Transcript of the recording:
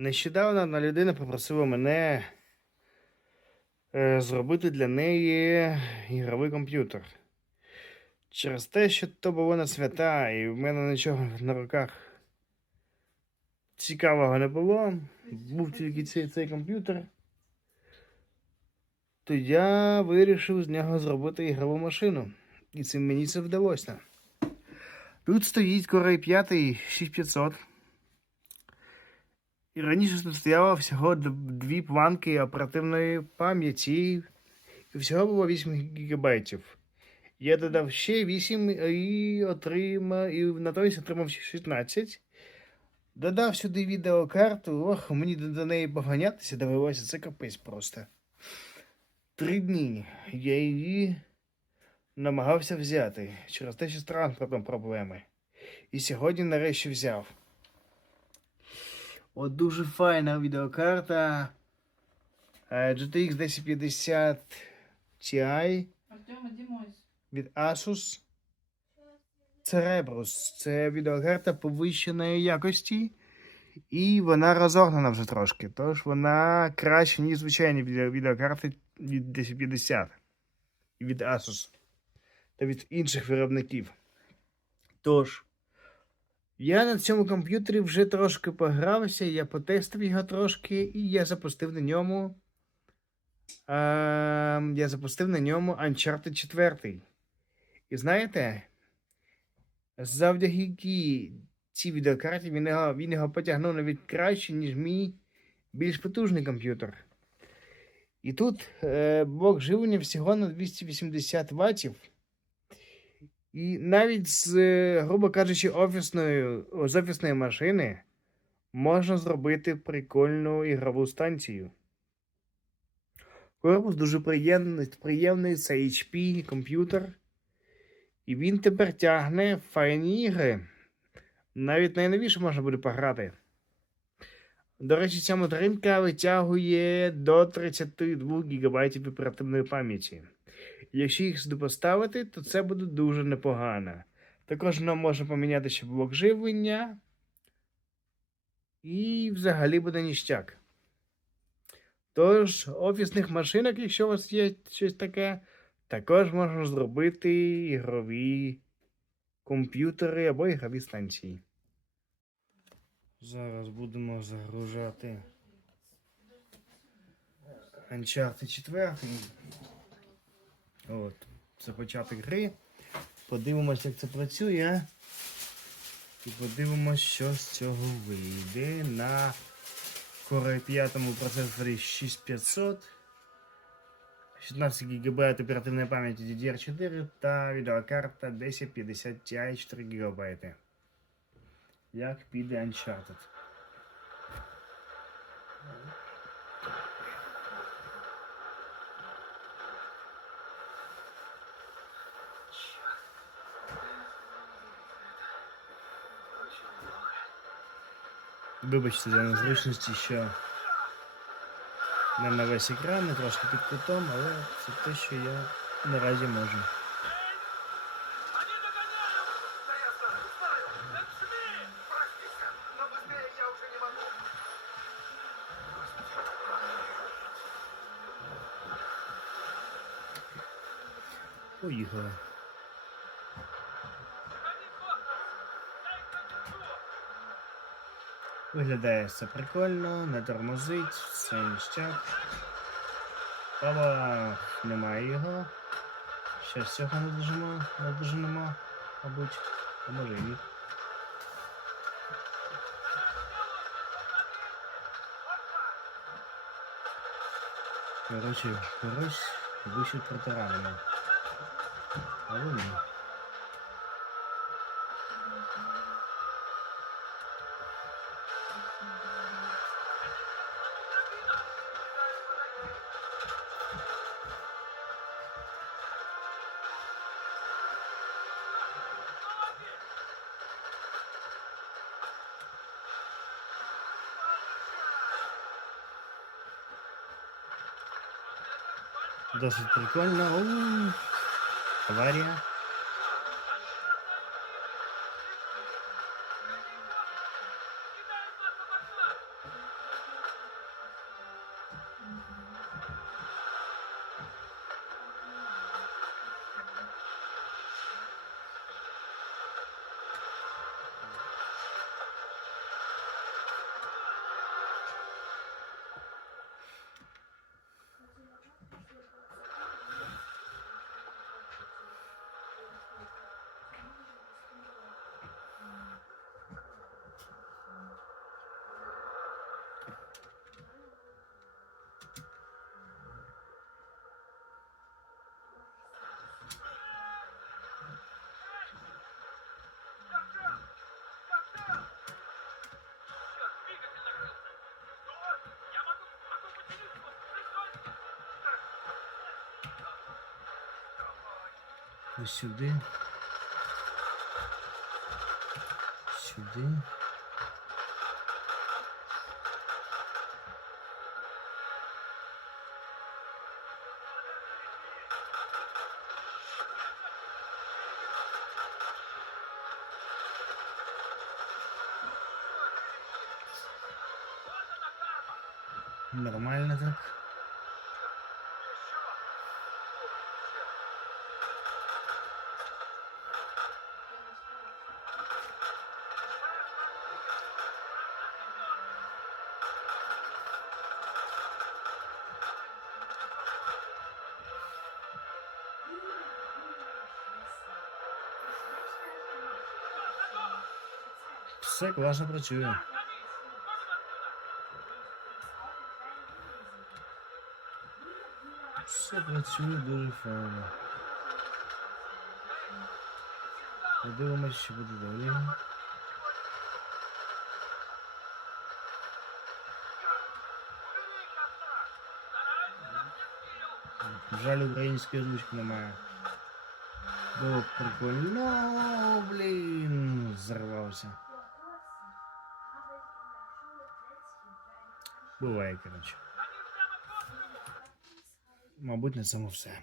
Нещодавно одна людина попросила мене е, зробити для неї ігровий комп'ютер. Через те, що то було на свята, і в мене нічого на руках цікавого не було, був тільки цей, цей комп'ютер, то я вирішив з нього зробити ігрову машину. І цим мені це вдалося. Тут стоїть Core 5 6500. І раніше тут стояло всього дві планки оперативної пам'яті, і всього було 8 гігабайтів. Я додав ще 8 і отримав, і натомість отримав 16. Додав сюди відеокарту, ох, мені до, до неї поганятися довелося, це капець просто. Три дні я її намагався взяти через те, що з транспортом проблеми. І сьогодні нарешті взяв. От дуже файна відеокарта е, GTX 1050 Ti від Asus Cerebrus. Це відеокарта повищеної якості, і вона розогнана вже трошки. Тож вона краще, ніж звичайні відео- відеокарти від 1050 і від Asus та від інших виробників. Тож, я на цьому комп'ютері вже трошки погрався, я потестив його трошки, і я запустив на ньому. Е, я запустив на ньому Uncharted 4. І знаєте, завдяки цій відеокарті він його, він його потягнув навіть краще, ніж мій більш потужний комп'ютер. І тут е, блок живлення всього на 280 Вт. І навіть з, е, грубо кажучи, офісної, з офісної машини можна зробити прикольну ігрову станцію. Корпус дуже приємний, приємний це HP комп'ютер. І він тепер тягне файні ігри. Навіть найновіше можна буде пограти. До речі, ця материнка витягує до 32 ГБ оперативної пам'яті. Якщо їх поставити, то це буде дуже непогано. Також нам можна поміняти ще блок живлення. І взагалі буде ніштяк. Тож, офісних машинок, якщо у вас є щось таке, також можна зробити ігрові комп'ютери або ігрові станції. Зараз будемо загружати Uncharted 4. От, це початок гри. Подивимось, як це працює. І подивимось, що з цього вийде на Core 5 процесорі 6500. 16 ГБ оперативної пам'яті DDR4 та відеокарта 1050 Ti 4 ГБ. Як піде Uncharted. Вибачте за незручності, що не на весь екран, не трошки під кутом, але це те, що я наразі можу. Они Виглядає все прикольно, не тормозить, все ніштяк. Опа, немає його. Ще цього не дожимо, не доженемо, мабуть. А може ні. Коротше, когось вище протиранено. Досить прикольно. Оу. Аварія. Ось сюди. Сюди. Нормально так. Все класно працює. Все працює дуже файно. Подивимось, що буде далі. Жаль, української озвучки немає. Було прикольно. Блін, зарвався. Буває, коротше. Мабуть, на цьому все.